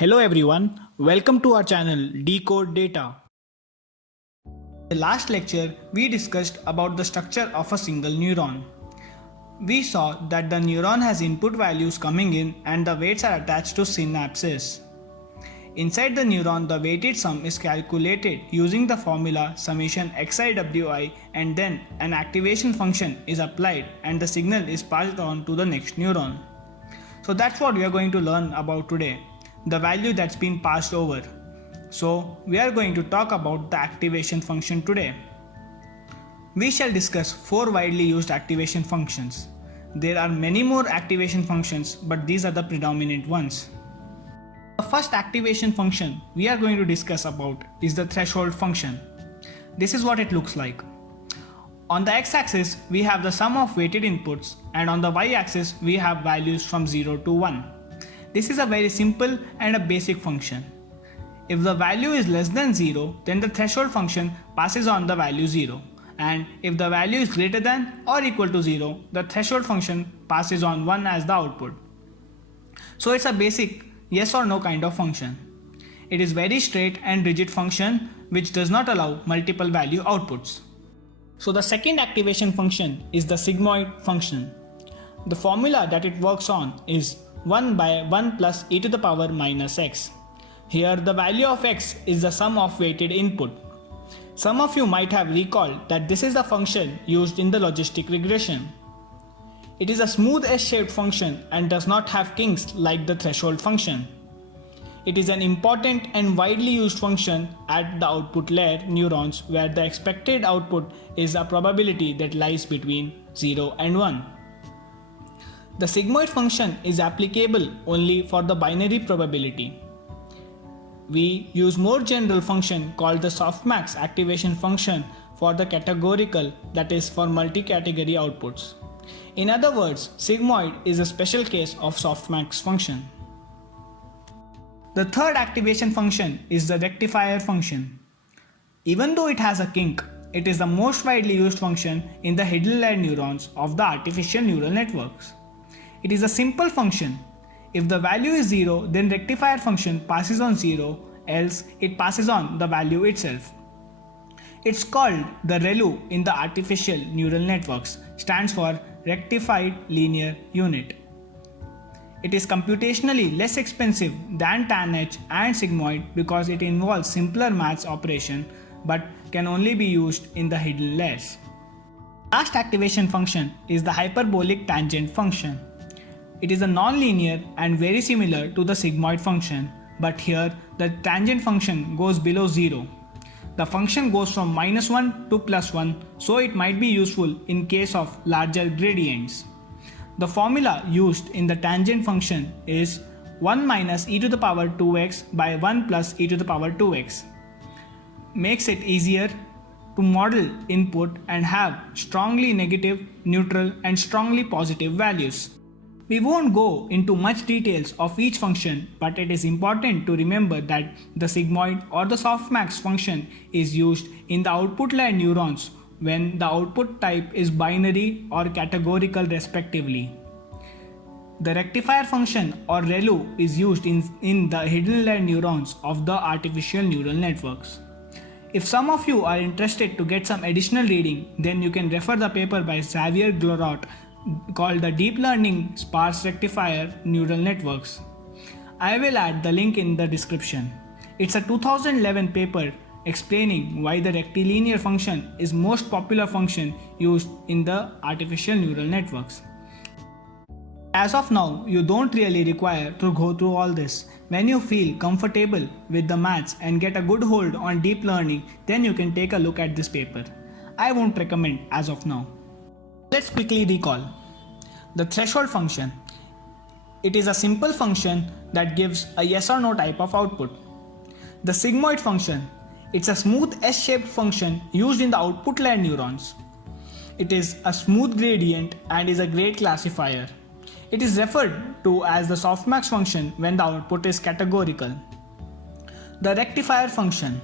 Hello everyone, welcome to our channel Decode Data. In the last lecture, we discussed about the structure of a single neuron. We saw that the neuron has input values coming in and the weights are attached to synapses. Inside the neuron, the weighted sum is calculated using the formula summation xiwi and then an activation function is applied and the signal is passed on to the next neuron. So that's what we are going to learn about today. The value that's been passed over. So we are going to talk about the activation function today. We shall discuss 4 widely used activation functions. There are many more activation functions, but these are the predominant ones. The first activation function we are going to discuss about is the threshold function. This is what it looks like. On the x-axis we have the sum of weighted inputs and on the y-axis we have values from 0 to 1. This is a very simple and a basic function. If the value is less than 0, then the threshold function passes on the value 0. And if the value is greater than or equal to 0, the threshold function passes on 1 as the output. So it's a basic yes or no kind of function. It is very straight and rigid function which does not allow multiple value outputs. So the second activation function is the sigmoid function. The formula that it works on is 1 by 1 plus e to the power minus x. Here the value of x is the sum of weighted input. Some of you might have recalled that this is the function used in the logistic regression. It is a smooth S-shaped function and does not have kinks like the threshold function. It is an important and widely used function at the output layer neurons where the expected output is a probability that lies between 0 and 1. The sigmoid function is applicable only for the binary probability. We use more general function called the softmax activation function for the categorical, that is for multi-category outputs. In other words, sigmoid is a special case of softmax function. The third activation function is the rectifier function. Even though it has a kink, it is the most widely used function in the hidden layer neurons of the artificial neural networks. It is a simple function. If the value is 0, then rectifier function passes on 0, else it passes on the value itself. It's called the ReLU in the artificial neural networks, stands for Rectified Linear Unit. It is computationally less expensive than tanh and sigmoid because it involves simpler maths operation but can only be used in the hidden layers. Last activation function is the hyperbolic tangent function. It is a nonlinear and very similar to the sigmoid function, but here the tangent function goes below 0. The function goes from -1 to +1, so it might be useful in case of larger gradients. The formula used in the tangent function is 1 minus e to the power 2x by 1 plus e to the power 2x. Makes it easier to model input and have strongly negative, neutral and strongly positive values. We won't go into much details of each function, but it is important to remember that the sigmoid or the softmax function is used in the output layer neurons when the output type is binary or categorical respectively. The rectifier function or ReLU is used in the hidden layer neurons of the artificial neural networks. If some of you are interested to get some additional reading, then you can refer the paper by Xavier Glorot called the Deep Learning Sparse Rectifier Neural Networks. I will add the link in the description. It's a 2011 paper explaining why the rectilinear function is most popular function used in the artificial neural networks. As of now, you don't really require to go through all this. When you feel comfortable with the maths and get a good hold on deep learning, then you can take a look at this paper. I won't recommend as of now. Let's quickly recall. The threshold function. It is a simple function that gives a yes or no type of output. The sigmoid function. It's a smooth S-shaped function used in the output layer neurons. It is a smooth gradient and is a great classifier. It is referred to as the softmax function when the output is categorical. The rectifier function.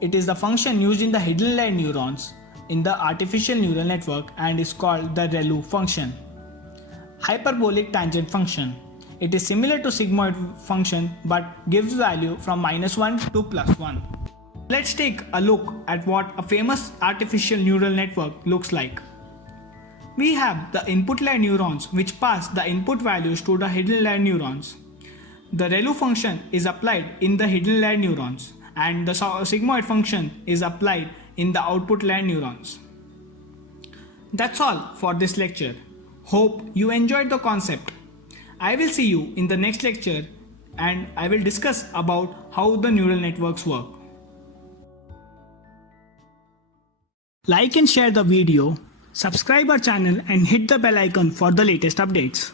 It is the function used in the hidden layer neurons in the artificial neural network and is called the ReLU function. Hyperbolic tangent function. It is similar to sigmoid function but gives value from -1 to +1. Let's take a look at what a famous artificial neural network looks like. We have the input layer neurons which pass the input values to the hidden layer neurons. The ReLU function is applied in the hidden layer neurons and the sigmoid function is applied in the output layer neurons. That's all for this lecture. Hope you enjoyed the concept. I will see you in the next lecture and I will discuss about how the neural networks work. Like and share the video, subscribe our channel and hit the bell icon for the latest updates.